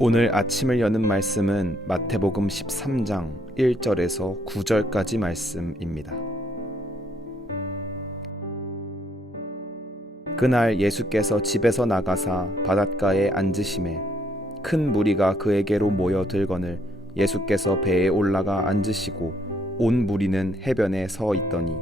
오늘 아침을 여는 말씀은 마태복음 13장 1절에서 9절까지 말씀입니다. 그날 예수께서 집에서 나가사 바닷가에 앉으시매 큰 무리가 그에게로 모여 들거늘 예수께서 배에 올라가 앉으시고 온 무리는 해변에 서 있더니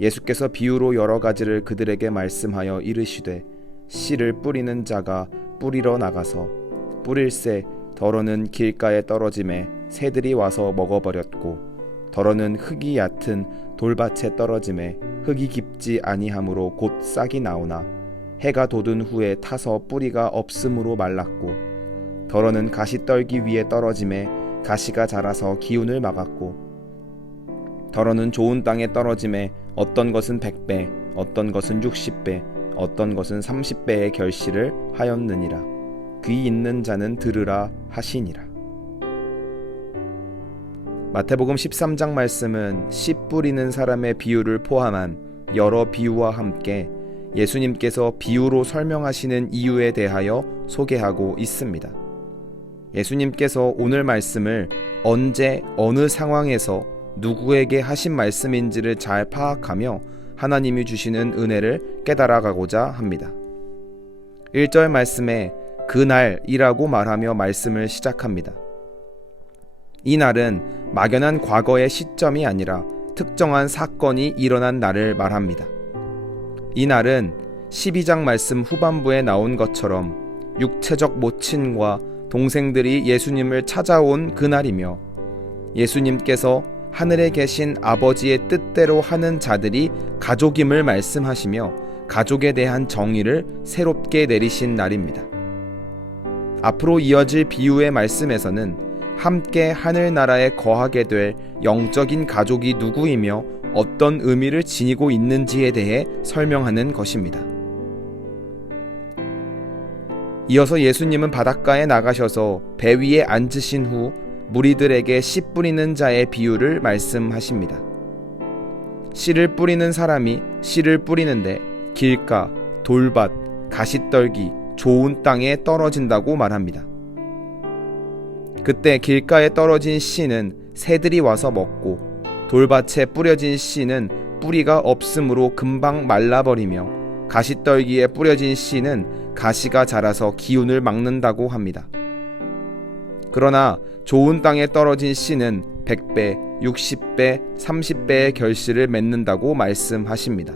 예수께서 비유로 여러 가지를 그들에게 말씀하여 이르시되 씨를 뿌리는 자가 뿌리러 나가서 뿌릴새 더러는 길가에 떨어짐에 새들이 와서 먹어버렸고 더러는 흙이 얕은 돌밭에 떨어짐에 흙이 깊지 아니하므로 곧 싹이 나오나 해가 돋은 후에 타서 뿌리가 없음으로 말랐고 더러는 가시떨기 위에 떨어짐에 가시가 자라서 기운을 막았고 더러는 좋은 땅에 떨어짐에 어떤 것은 100배 어떤 것은 60배 어떤 것은 30배의 결실을 하였느니라. 귀 있는 자는 들으라 하시니라. 마태복음 13장 말씀은 씨 뿌리는 사람의 비유를 포함한 여러 비유와 함께 예수님께서 비유로 설명하시는 이유에 대하여 소개하고 있습니다. 예수님께서 오늘 말씀을 언제 어느 상황에서 누구에게 하신 말씀인지를 잘 파악하며 하나님이 주시는 은혜를 깨달아가고자 합니다. 1절 말씀에 그날이라고 말하며 말씀을 시작합니다. 이 날은 막연한 과거의 시점이 아니라 특정한 사건이 일어난 날을 말합니다. 이 날은 12장 말씀 후반부에 나온 것처럼 육체적 모친과 동생들이 예수님을 찾아온 그날이며 예수님께서 하늘에 계신 아버지의 뜻대로 하는 자들이 가족임을 말씀하시며 가족에 대한 정의를 새롭게 내리신 날입니다. 앞으로 이어질 비유의 말씀에서는 함께 하늘나라에 거하게 될 영적인 가족이 누구이며 어떤 의미를 지니고 있는지에 대해 설명하는 것입니다. 이어서 예수님은 바닷가에 나가셔서 배 위에 앉으신 후 무리들에게 씨 뿌리는 자의 비유를 말씀하십니다. 씨를 뿌리는 사람이 씨를 뿌리는데 길가, 돌밭, 가시떨기, 좋은 땅에 떨어진다고 말합니다. 그때 길가에 떨어진 씨는 새들이 와서 먹고 돌밭에 뿌려진 씨는 뿌리가 없으므로 금방 말라버리며 가시떨기에 뿌려진 씨는 가시가 자라서 기운을 막는다고 합니다. 그러나 좋은 땅에 떨어진 씨는 100배, 60배, 30배의 결실을 맺는다고 말씀하십니다.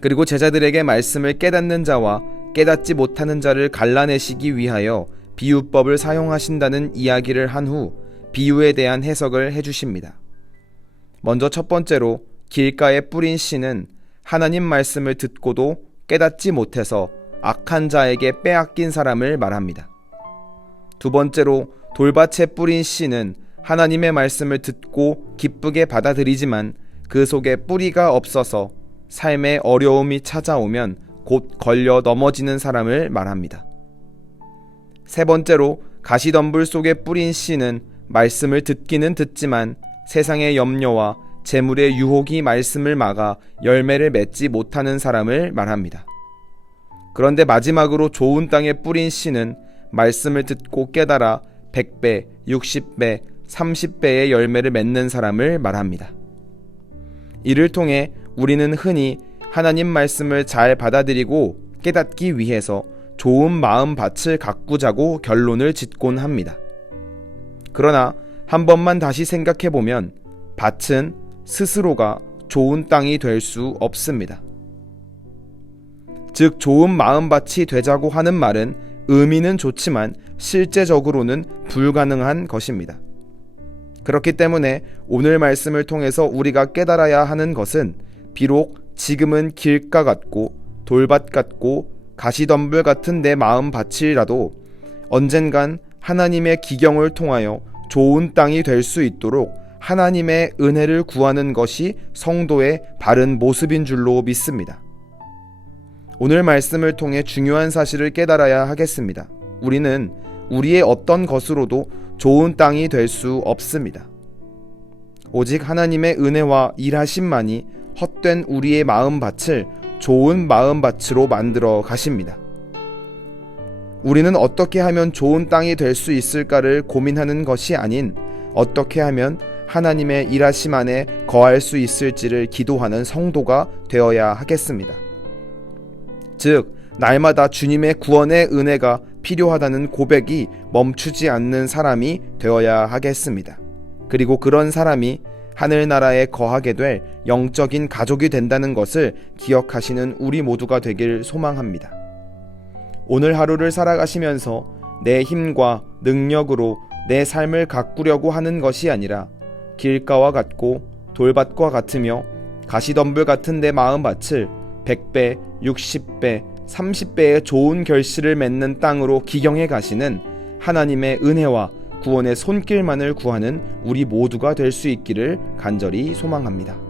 그리고 제자들에게 말씀을 깨닫는 자와 깨닫지 못하는 자를 갈라내시기 위하여 비유법을 사용하신다는 이야기를 한 후 비유에 대한 해석을 해주십니다. 먼저 첫 번째로 길가에 뿌린 씨는 하나님 말씀을 듣고도 깨닫지 못해서 악한 자에게 빼앗긴 사람을 말합니다. 두 번째로 돌밭에 뿌린 씨는 하나님의 말씀을 듣고 기쁘게 받아들이지만 그 속에 뿌리가 없어서 삶에 어려움이 찾아오면 곧 걸려 넘어지는 사람을 말합니다. 세 번째로 가시덤불 속에 뿌린 씨는 말씀을 듣기는 듣지만 세상의 염려와 재물의 유혹이 말씀을 막아 열매를 맺지 못하는 사람을 말합니다. 그런데 마지막으로 좋은 땅에 뿌린 씨는 말씀을 듣고 깨달아 100배, 60배, 30배의 열매를 맺는 사람을 말합니다. 이를 통해 우리는 흔히 하나님 말씀을 잘 받아들이고 깨닫기 위해서 좋은 마음밭을 가꾸자고 결론을 짓곤 합니다. 그러나 한 번만 다시 생각해보면 밭은 스스로가 좋은 땅이 될 수 없습니다. 즉 좋은 마음밭이 되자고 하는 말은 의미는 좋지만 실제적으로는 불가능한 것입니다. 그렇기 때문에 오늘 말씀을 통해서 우리가 깨달아야 하는 것은 비록 지금은 길가 같고 돌밭 같고 가시덤불 같은 내 마음밭이라도 언젠간 하나님의 기경을 통하여 좋은 땅이 될 수 있도록 하나님의 은혜를 구하는 것이 성도의 바른 모습인 줄로 믿습니다. 오늘 말씀을 통해 중요한 사실을 깨달아야 하겠습니다. 우리는 우리의 어떤 것으로도 좋은 땅이 될 수 없습니다. 오직 하나님의 은혜와 일하심만이 헛된 우리의 마음밭을 좋은 마음밭으로 만들어 가십니다. 우리는 어떻게 하면 좋은 땅이 될 수 있을까를 고민하는 것이 아닌 어떻게 하면 하나님의 일하심 안에 거할 수 있을지를 기도하는 성도가 되어야 하겠습니다. 즉, 날마다 주님의 구원의 은혜가 필요하다는 고백이 멈추지 않는 사람이 되어야 하겠습니다. 그리고 그런 사람이 하늘나라에 거하게 될 영적인 가족이 된다는 것을 기억하시는 우리 모두가 되길 소망합니다. 오늘 하루를 살아가시면서 내 힘과 능력으로 내 삶을 가꾸려고 하는 것이 아니라 길가와 같고 돌밭과 같으며 가시덤불 같은 내 마음밭을 100배, 60배, 30배의 좋은 결실을 맺는 땅으로 기경해 가시는 하나님의 은혜와 구원의 손길만을 구하는 우리 모두가 될 수 있기를 간절히 소망합니다.